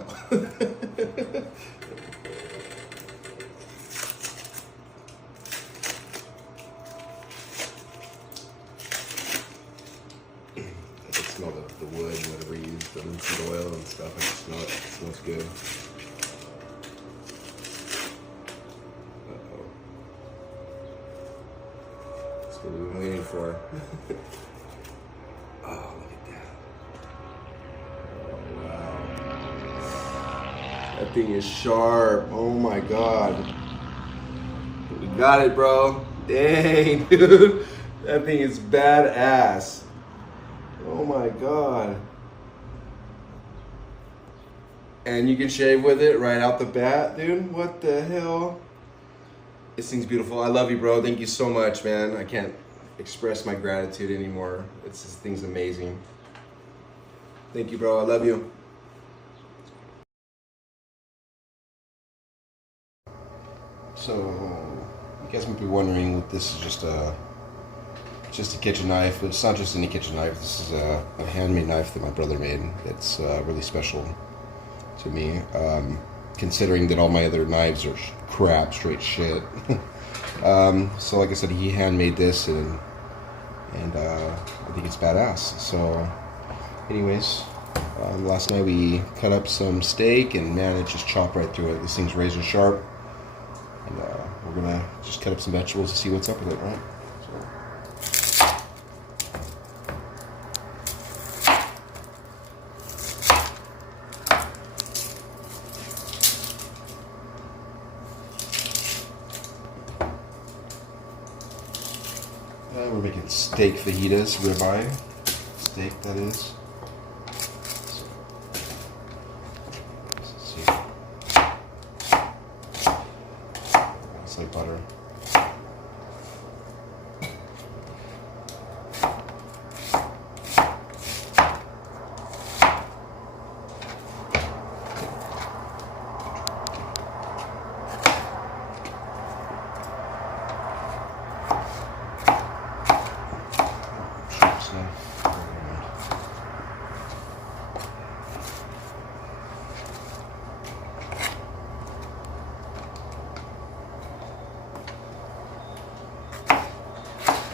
No. I can smell the wood, whatever you use, the linseed oil and stuff. I can smell it. It smells good. Uh-oh. That's what we've been waiting for. Oh, look at that. Oh, wow. That thing is sharp. Oh my God. We got it, bro. Dang, dude. That thing is badass. Oh my God. And you can shave with it right out the bat, dude. What the hell? This thing's beautiful. I love you, bro. Thank you so much, man. I can't express my gratitude anymore. This thing's amazing. Thank you, bro. I love you. So, you guys might be wondering what this is just a kitchen knife, but it's not just any kitchen knife. This is a handmade knife that my brother made. It's really special to me, considering that all my other knives are crap, straight shit. So like I said, he handmade this, and I think it's badass. So anyways, last night we cut up some steak, and man, it just chopped right through it. This thing's razor sharp, and we're gonna just cut up some vegetables to see what's up with it, right? We're making steak fajitas, ribeye steak, that is. Let's see. It's like butter.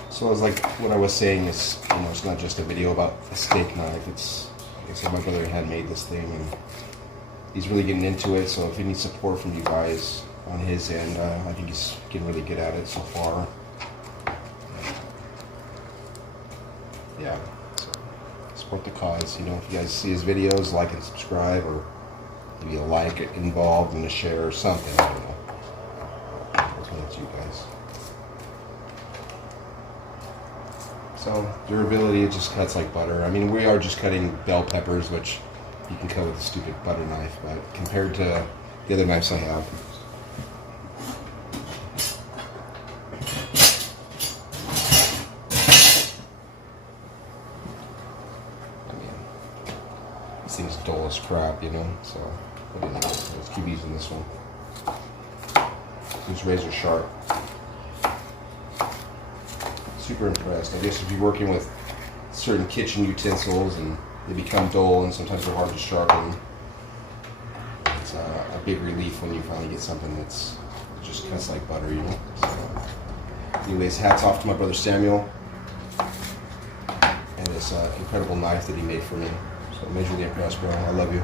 So it's like what I was saying is, it's not just a video about a steak knife. It's, like I said, my brother handmade this thing, and he's really getting into it. So if he needs support from you guys on his end, I think he's getting really good at it so far. Yeah, so support the cause. If you guys see his videos, like and subscribe, or maybe a like involved and a share or something. I don't know. That's what it's you guys. So durability, it just cuts like butter. I mean, we are just cutting bell peppers, which you can cut with a stupid butter knife, but compared to the other knives I have, I mean, this thing's dull as crap, So, but anyways, let's keep using this one. It's razor sharp. Super impressed. I guess if you're working with certain kitchen utensils and they become dull and sometimes they're hard to sharpen, it's a big relief when you finally get something that just cuts like butter, So, anyways, hats off to my brother Samuel and this incredible knife that he made for me. So, majorly impressed, bro. I love you.